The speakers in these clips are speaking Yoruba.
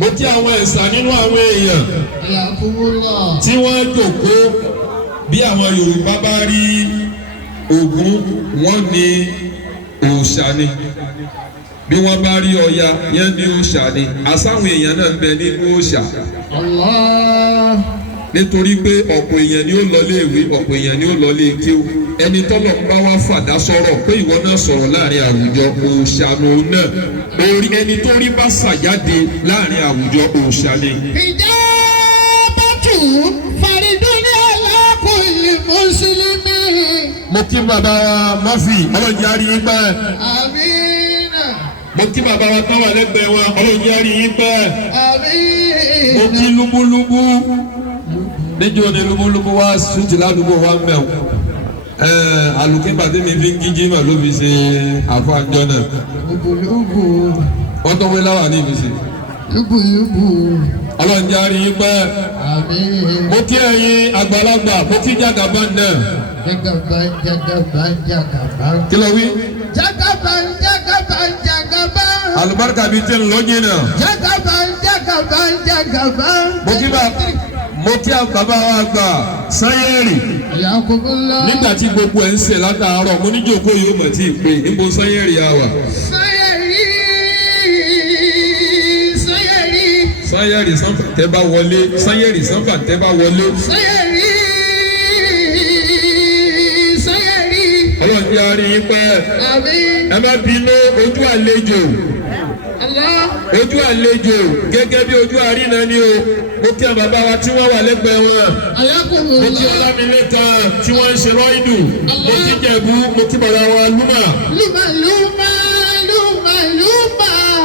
mo kí àwọn ẹ̀sà nínú àwọn èèyàn tí wọ́n jòkó bí àwọn Yorùbá bá rí Ògún wọ́n ní òòṣà ni bí wọ́n bá rí Ọya yẹn ní òòṣà ni àsáwọn èèyàn náà ń bẹ nínú òòṣà. Nítorí pé ọ̀pọ̀ èèyàn ni ó lọ léèwé ọ̀pọ̀ èèyàn ni ó lọ lé kéwú ẹni tọ́lọ̀ ń bá wá fàdá sọ̀rọ̀ pé ìwọ náà sọ̀rọ̀ láàrin àwùjọ òòṣà lòun náà orí ẹni tó rí bá ṣàjáde láàrin àwùjọ òòṣà ni. ìjà bàtú fariduni alákùnrin mùsùlùmí. mo kí bàbá wa Murphy ọlọ́jà rí yín pẹ́. àmín. mo kí bàbá wa táwọn ẹlẹgbẹ́ wọn ọlọ́jà rí yín pẹ́. àmín. mo kí lúbúlúbú níjọ́ ni lúbúlúbú wá sùtì ládùúgbò wa mẹ́wọ̀ alùpùpù pàtẹ́ mi fi ń kíjí mà ló fi ṣe àfọ̀njọ́ náà. lúbúlúbú. wọ́n tó wé láwà ní ìbísí. lúbúlúbú. ọlọ́njà rí yín pẹ́. àmín. mo kí ẹ̀yin àgbàlagbà mo kí Jagaban náà. Jagaban Jagaban Jagaban. kí ló wí. Jagaban Jagaban Jagaban. àlùbáríkà bíi tí ń lọ́jìn náà. Jagaban Jagaban Jagaban. mo kí bàbá wa gbà Sanyẹ̀rì. nígbà tí gbogbo ẹ̀ ń ṣe látàárọ̀ mo ní jòkó yóò mọ̀ tí ì pé níbo Sanyẹ̀rì yà wà. Sanyẹ̀rì sanfa tẹ́ bá wọlé Sanyẹ̀rì sanfa tẹ́ bá wọlé. Ọlọ́run jẹ́ àárín yín pẹ́. ẹ má bínú ojú àlejò gẹ́gẹ́ bí ojú àrínà ni o mo kí àwọn bàbá wa tí wọ́n wà lẹ́gbẹ̀ẹ́ wọn mo kí Ọlámilékan tí wọ́n ń ṣe rọ́ìdù mo kí Jẹ̀bú mo kí bàbá wa Lúmà.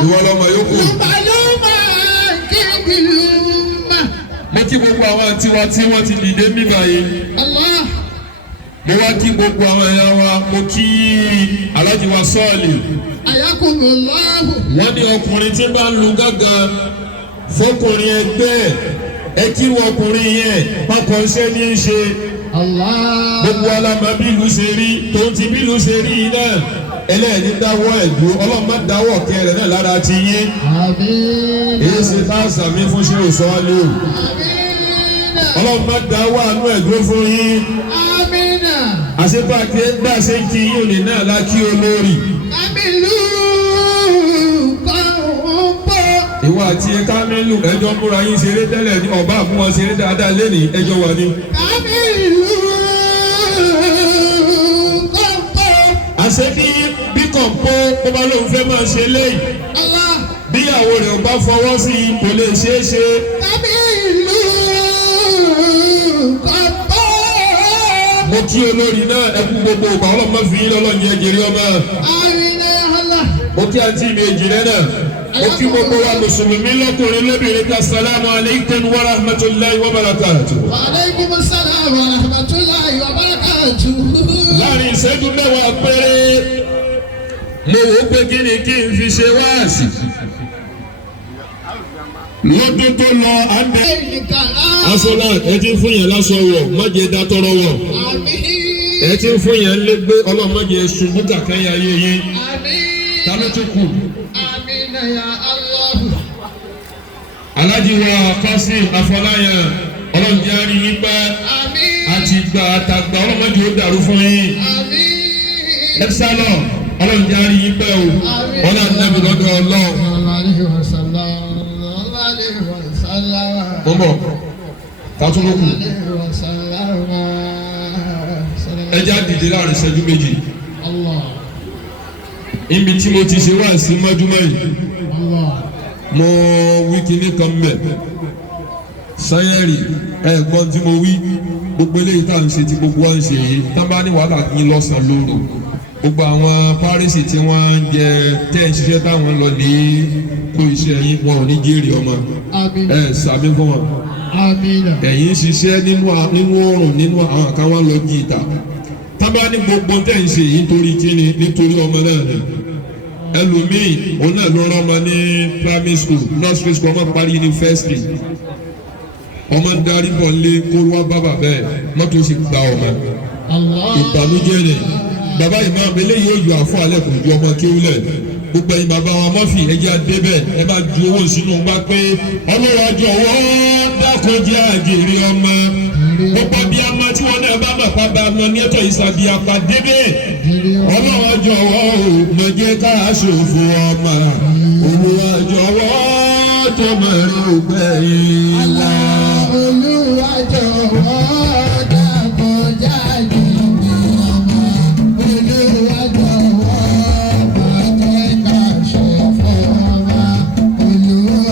ìwọ lọmọ yòókù. mo kí gbogbo àwọn tiwa tí wọ́n ti dìde nígbà yìí. mo wá kí gbogbo àwọn ẹ̀yà wa mo kí Aláàjì wa Sọ́ọ̀lì. wọ́n ní ọkùnrin tí bá ń lu gángan fọkùnrin ẹgbẹ́ ẹ kí wọ́n ọkùnrin yẹn pápọ̀ iṣẹ́ ní í ṣe. gbogbo alámọ̀ bí ìlú ṣe rí tó ti bí ìlú ṣe rí náà ẹlẹ́ẹ̀ni dáwọ́ ẹ̀dú Ọlọ́run má dáwọ́ kẹrẹ náà lára ti yín. èyí ṣe tá a sàmì fún ṣé òṣùwálé o. Ọlọ́run má dáwọ́ àánú ẹ̀dú fún yín. àṣepàkì bá a ṣe ń kí yín òní náà lákì olórí. ìwọ àti Kámílù ẹjọ́ múra yín ṣeré tẹ́lẹ̀ ní ọba àmúwọn ṣeré dáadáa lẹ́nìí ẹjọ́ wà ní. àṣẹ bí kọ̀ǹpó bó bá lóun fẹ́ máa ṣe léyìí bíyàwó rẹ̀ bá fọwọ́ sí i kò lè ṣeé ṣe. mo kí olórí náà ẹ kú gbogbo ọgbà ọlọ́mọ fi yín lọ́lọ́ọ̀ni ẹ jèrè ọmọ. mo kí àǹtí mi èjì rẹ náà mo kí gbogbo wa mùsùlùmí lọ́kùnrin lóbìnrin ká salamu aleykum wa rahmatulahi wa barakatu. wa aleykum salaam wa rahmatulahi wa barakatu. láàrin ìṣẹ́jú mẹ́wàá péré mo wò ó pé kí ni kí n fi ṣe wáàsì. lọ́dún tó lọ àbẹ̀. aṣọ náà ẹ ti ń fún yẹn lásọ wọ̀ mọ́jẹ dátọ́rọ́ wọ̀. ẹ ti ń fún yẹn lẹ́gbẹ́ ọlọ́mọdé ṣubú kàkẹ́yà ayé yín. ta ló tún kù. Alhaji wa Kasim Afọláyàn ọlọ́njẹ́ àrí yín pẹ́ àti ìgbà àtàgbà ọlọ́mọdé ó dàrú fún yín. Epsilon ọlọ́njẹ́ àrí yín pẹ́ o ọlá nàbì lọ́dọ̀ Ọlọ́run. mo bọ̀ tàtúndókù ẹja dìde láàrin ìṣẹ́jú méjì ibi tí mo ti ṣe wá sí mọ́júmọ́ yìí mo wí kíní kan mẹ́ Sanyẹ̀rì ẹ̀gbọ́n tí mo wí gbogbo eléyìí tá à ń ṣe tí gbogbo wa ń ṣe yìí tá bá ní wàhálà yín lọ́sàn-án lóru gbogbo àwọn Paris tí wọ́n ń jẹ tẹ́ ń ṣiṣẹ́ táwọn lọ ní kó iṣẹ́ yín wọn ò ní jèrè ọmọ sàmì fún wọn ẹ̀yin ń ṣiṣẹ́ nínú oòrùn nínú àwọn kan wá lọ jí ìta tá bá ní gbogbo tẹ́ ń ṣe yìí nítorí kíni nítorí ọmọ náà ni ẹlòmíì òun náà ló rán ọmọ ní primary school nursery school ọmọ parí university ọmọ ń darí bọ̀ lé kó wá bá bàbá ẹ̀ mọ́tò sì gba ọmọ ìbànújẹ́ ni bàbá ìmáàmù eléyìí ó yọ àfọ alẹ́ kò ju ọmọ kéwúlẹ̀ gbogbo ẹ̀yin bàbá wa mọ́fì ẹ̀jẹ̀ àdébẹ̀ ẹ bá ju owó sínú gbá pé Ọlọ́run jọ̀wọ́ dákun jẹ́ àjèrè ọmọ gbogbo bí a máa tí wọn náà bá mọ̀ pa bá mọ ní ẹ̀tọ́ ìsàbí apá débẹ̀ Ọlọ́run jọ̀wọ́ o mọ̀ jẹ́ ká ṣòfò ọmọ Olúwa jọ̀wọ́ tó mọ̀ rí ògbẹ́yìn.